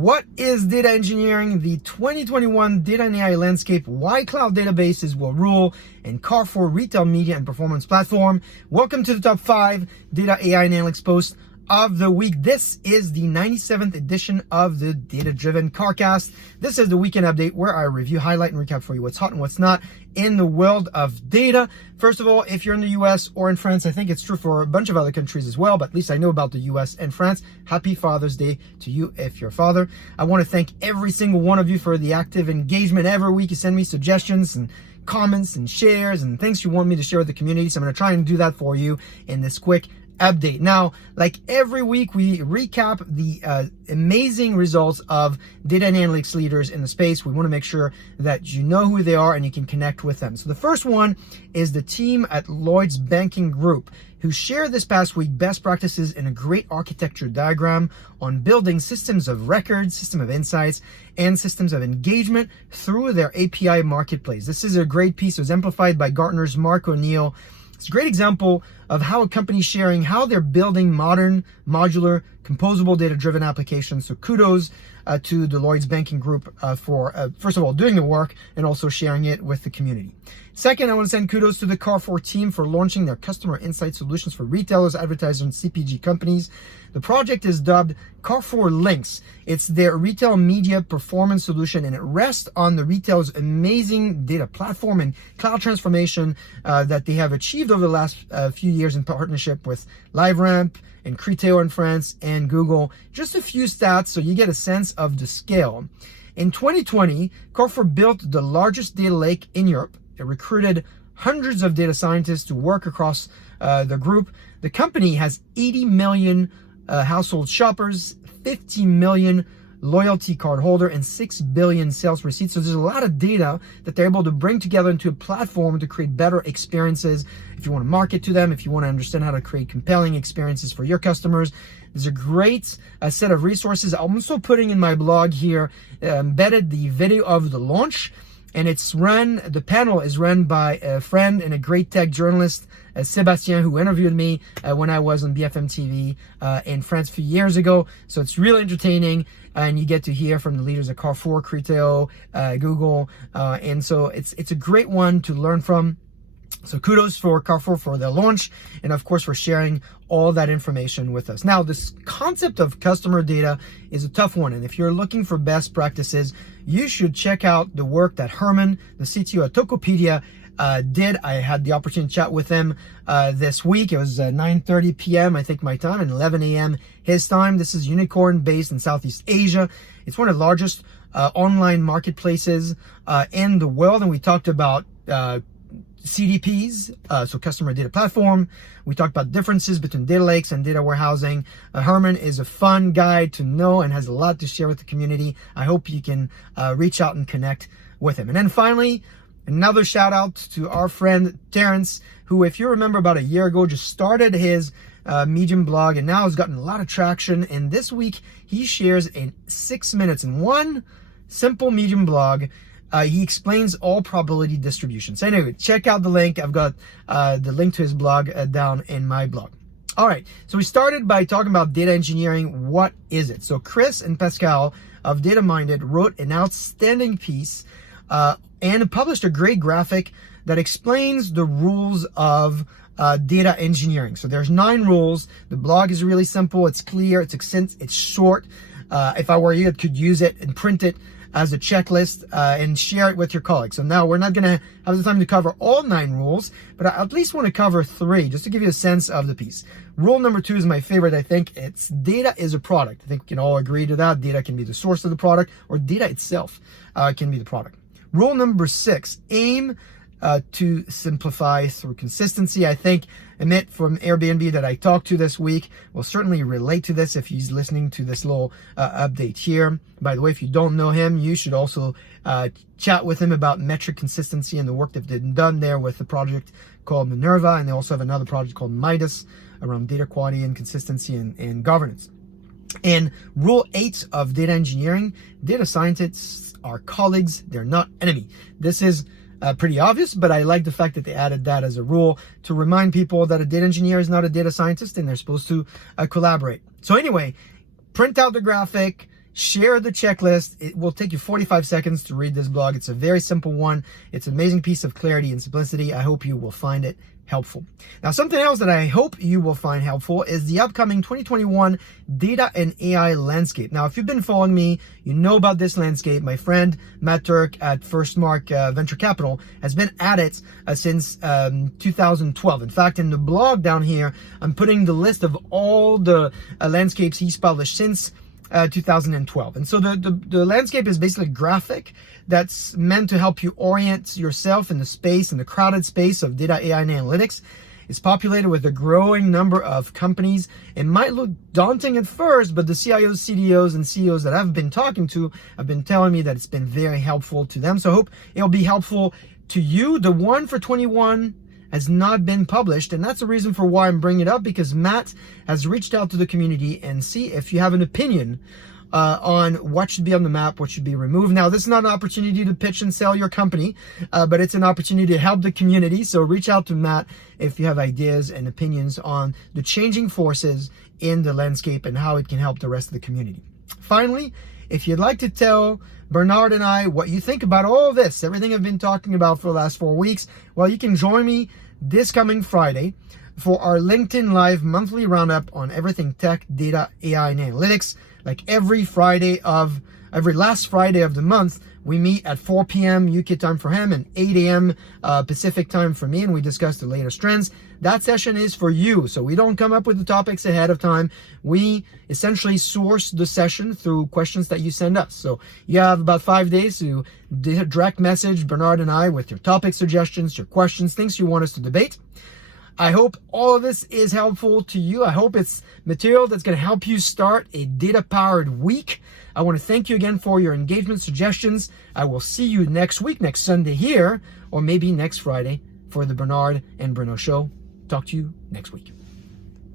What is data engineering? The 2021 data and AI landscape, why cloud databases will rule, and Carrefour retail media and performance platform. Welcome to the top 5 data, AI, and analytics posts of the week. This is the 97th edition of the Data-Driven Carcast. This is the weekend update where I review, highlight, and recap for you what's hot and what's not in the world of data. First of all, if you're in the US or in France, I think it's true for a bunch of other countries as well, but at least I know about the US and France. Happy Father's Day to you if you're a father. I want to thank every single one of you for the active engagement. Every week you send me suggestions and comments and shares and things you want me to share with the community. So I'm going to try and do that for you in this quick update. Now, like every week, we recap the amazing results of data and analytics leaders in the space. We want to make sure that you know who they are and you can connect with them. So the first one is the team at Lloyds Banking Group, who shared this past week best practices in a great architecture diagram on building systems of records, system of insights, and systems of engagement through their API marketplace. This is a great piece. It was amplified by Gartner's Mark O'Neill. It's a great example of how a company's sharing how they're building modern, modular, composable, data-driven applications. So kudos to the Lloyds Banking Group for, first of all, doing the work and also sharing it with the community. Second, I want to send kudos to the Carrefour team for launching their customer insight solutions for retailers, advertisers, and CPG companies. The project is dubbed Carrefour Links. It's their retail media performance solution, and it rests on the retailer's amazing data platform and cloud transformation that they have achieved over the last few years in partnership with LiveRamp and Criteo in France and Google. Just a few stats so you get a sense of the scale. In 2020, Carrefour built the largest data lake in Europe. It recruited hundreds of data scientists to work across the group. The company has 80 million household shoppers, 50 million loyalty card holder, and 6 billion sales receipts. So there's a lot of data that they're able to bring together into a platform to create better experiences. If you want to market to them, if you want to understand how to create compelling experiences for your customers, there's a great set of resources. I'm also putting in my blog here, embedded the video of the launch. And the panel is run by a friend and a great tech journalist, Sébastien, who interviewed me when I was on BFM TV in France a few years ago. So it's really entertaining, and you get to hear from the leaders of Carrefour, Criteo, Google, and so it's a great one to learn from. So kudos for Carrefour for their launch, and of course for sharing all that information with us. Now, this concept of customer data is a tough one, and if you're looking for best practices, you should check out the work that Herman, the CTO at Tokopedia, did. I had the opportunity to chat with him this week. It was 9:30 p.m. I think my time, and 11 a.m. his time. This is Unicorn based in Southeast Asia. It's one of the largest online marketplaces in the world, and we talked about CDPs, so customer data platform. We talked about differences between data lakes and data warehousing. Herman is a fun guy to know and has a lot to share with the community. I hope you can reach out and connect with him. And then finally, another shout out to our friend Terence, who, if you remember, about a year ago just started his Medium blog and now has gotten a lot of traction. And this week he shares in 6 minutes in one simple Medium blog. He explains all probability distributions. Anyway, check out the link. I've got the link to his blog down in my blog. All right, so we started by talking about data engineering. What is it? So Chris and Pascal of Data Minded wrote an outstanding piece and published a great graphic that explains the rules of data engineering. So there's 9 rules. The blog is really simple. It's clear. It's succinct. It's short. If I were you, I could use it and print it as a checklist and share it with your colleagues. So now we're not going to have the time to cover all 9 rules, but I at least want to cover 3 just to give you a sense of the piece. Rule number 2 is my favorite. I think it's data is a product. I think we can all agree to that. Data can be the source of the product, or data itself can be the product. Rule number 6, aim to simplify through consistency. I think Amit from Airbnb that I talked to this week will certainly relate to this if he's listening to this little update here. By the way, if you don't know him, you should also chat with him about metric consistency and the work that they've done there with the project called Minerva, and they also have another project called Midas around data quality and consistency and governance. And rule 8 of data engineering, data scientists are colleagues, they're not enemy. This is pretty obvious, but I like the fact that they added that as a rule to remind people that a data engineer is not a data scientist and they're supposed to collaborate. So anyway, print out the graphic, share the checklist. It will take you 45 seconds to read this blog. It's a very simple one. It's an amazing piece of clarity and simplicity. I hope you will find it helpful. Now, something else that I hope you will find helpful is the upcoming 2021 Data and AI Landscape. Now, if you've been following me, you know about this landscape. My friend Matt Turk at First Mark Venture Capital has been at it since 2012. In fact, in the blog down here, I'm putting the list of all the landscapes he's published since 2012. And so the landscape is basically a graphic that's meant to help you orient yourself in the space, in the crowded space of data, AI, and analytics. It's populated with a growing number of companies. It might look daunting at first, but the CIOs, CDOs, and CEOs that I've been talking to have been telling me that it's been very helpful to them. So I hope it'll be helpful to you. The one for 21 has not been published, and that's the reason for why I'm bringing it up, because Matt has reached out to the community and see if you have an opinion on what should be on the map, what should be removed. Now, this is not an opportunity to pitch and sell your company, but it's an opportunity to help the community. So reach out to Matt if you have ideas and opinions on the changing forces in the landscape and how it can help the rest of the community. Finally, if you'd like to tell Bernard and I what you think about all of this, everything I've been talking about for the last 4 weeks, well, you can join me this coming Friday for our LinkedIn Live monthly roundup on everything tech, data, AI, and analytics. Like every last Friday of the month, we meet at 4 p.m. UK time for him and 8 a.m. Pacific time for me, and we discuss the latest trends. That session is for you, so we don't come up with the topics ahead of time. We essentially source the session through questions that you send us. So you have about 5 days to direct message Bernard and I with your topic suggestions, your questions, things you want us to debate. I hope all of this is helpful to you. I hope it's material that's going to help you start a data-powered week. I want to thank you again for your engagement suggestions. I will see you next week, next Sunday here, or maybe next Friday for the Bernard and Bruno Show. Talk to you next week.